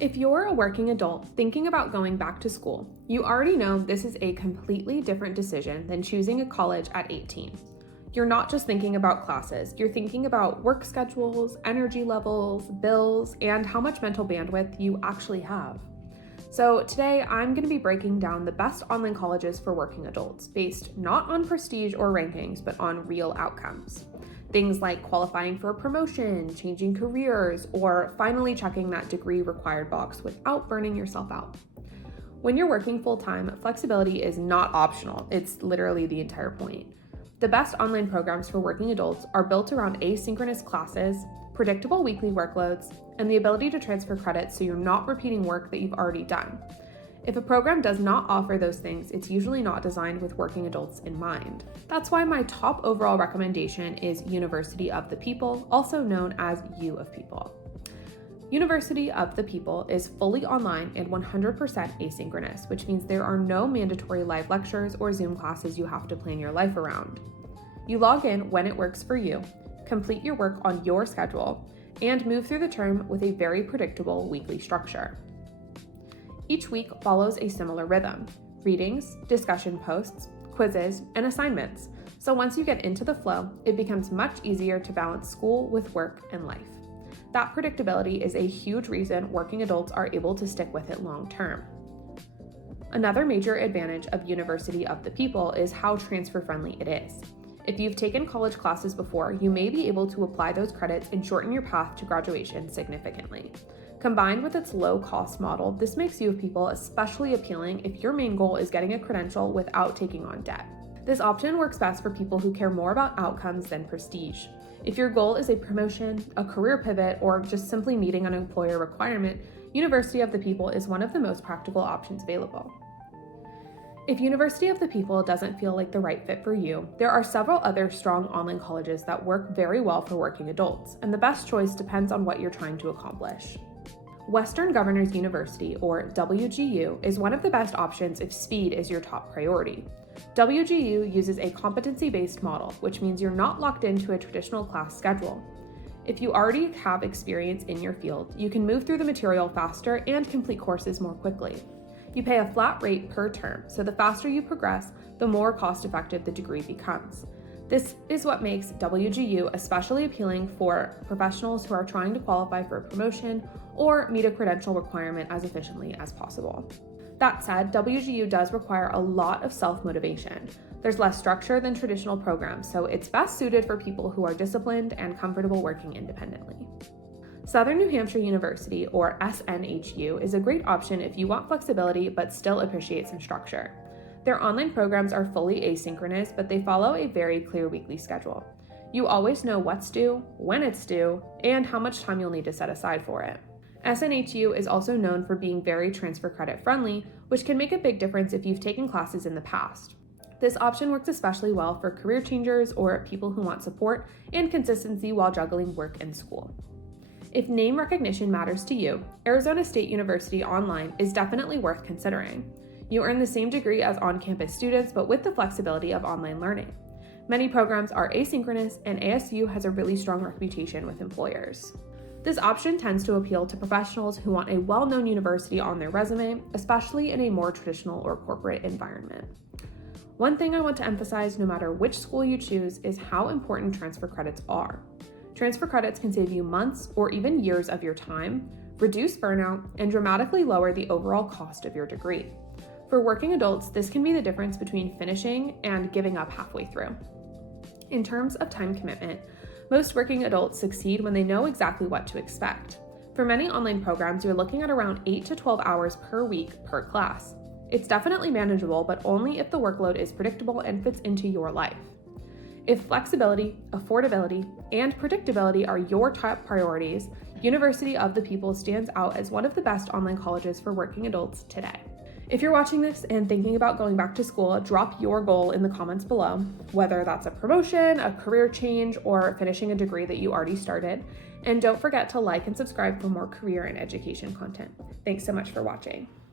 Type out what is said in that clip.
If you're a working adult thinking about going back to school, you already know this is a completely different decision than choosing a college at 18. You're not just thinking about classes, you're thinking about work schedules, energy levels, bills, and how much mental bandwidth you actually have. So today I'm going to be breaking down the best online colleges for working adults based not on prestige or rankings, but on real outcomes. Things like qualifying for a promotion, changing careers, or finally checking that degree required box without burning yourself out. When you're working full-time, flexibility is not optional. It's literally the entire point. The best online programs for working adults are built around asynchronous classes, predictable weekly workloads, and the ability to transfer credits so you're not repeating work that you've already done. If a program does not offer those things, it's usually not designed with working adults in mind. That's why my top overall recommendation is University of the People, also known as UoPeople. University of the People is fully online and 100% asynchronous, which means there are no mandatory live lectures or Zoom classes you have to plan your life around. You log in when it works for you, complete your work on your schedule, and move through the term with a very predictable weekly structure. Each week follows a similar rhythm: readings, discussion posts, quizzes, and assignments. So once you get into the flow, it becomes much easier to balance school with work and life. That predictability is a huge reason working adults are able to stick with it long term. Another major advantage of University of the People is how transfer-friendly it is. If you've taken college classes before, you may be able to apply those credits and shorten your path to graduation significantly. Combined with its low-cost model, this makes UoPeople especially appealing if your main goal is getting a credential without taking on debt. This option works best for people who care more about outcomes than prestige. If your goal is a promotion, a career pivot, or just simply meeting an employer requirement, University of the People is one of the most practical options available. If University of the People doesn't feel like the right fit for you, there are several other strong online colleges that work very well for working adults, and the best choice depends on what you're trying to accomplish. Western Governors University, or WGU, is one of the best options if speed is your top priority. WGU uses a competency-based model, which means you're not locked into a traditional class schedule. If you already have experience in your field, you can move through the material faster and complete courses more quickly. You pay a flat rate per term, so the faster you progress, the more cost-effective the degree becomes. This is what makes WGU especially appealing for professionals who are trying to qualify for a promotion or meet a credential requirement as efficiently as possible. That said, WGU does require a lot of self-motivation. There's less structure than traditional programs, so it's best suited for people who are disciplined and comfortable working independently. Southern New Hampshire University, or SNHU, is a great option if you want flexibility but still appreciate some structure. Their online programs are fully asynchronous, but they follow a very clear weekly schedule. You always know what's due, when it's due, and how much time you'll need to set aside for it. SNHU is also known for being very transfer credit friendly, which can make a big difference if you've taken classes in the past. This option works especially well for career changers or people who want support and consistency while juggling work and school. If name recognition matters to you, Arizona State University Online is definitely worth considering. You earn the same degree as on-campus students, but with the flexibility of online learning. Many programs are asynchronous, and ASU has a really strong reputation with employers. This option tends to appeal to professionals who want a well-known university on their resume, especially in a more traditional or corporate environment. One thing I want to emphasize no matter which school you choose is how important transfer credits are. Transfer credits can save you months or even years of your time, reduce burnout, and dramatically lower the overall cost of your degree. For working adults, this can be the difference between finishing and giving up halfway through. In terms of time commitment, most working adults succeed when they know exactly what to expect. For many online programs, you're looking at around 8 to 12 hours per week per class. It's definitely manageable, but only if the workload is predictable and fits into your life. If flexibility, affordability, and predictability are your top priorities, University of the People stands out as one of the best online colleges for working adults today. If you're watching this and thinking about going back to school, drop your goal in the comments below, whether that's a promotion, a career change, or finishing a degree that you already started. And don't forget to like and subscribe for more career and education content. Thanks so much for watching.